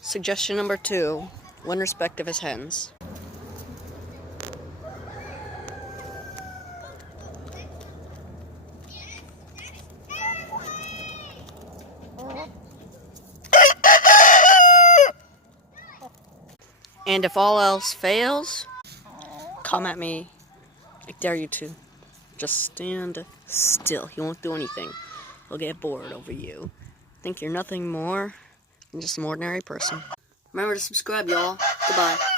Suggestion number 2, win respect of his hens. And if all else fails, come at me. I dare you to. Just stand still. He won't do anything. He'll get bored over you. Think you're nothing more than just an ordinary person. Remember to subscribe, y'all. Goodbye.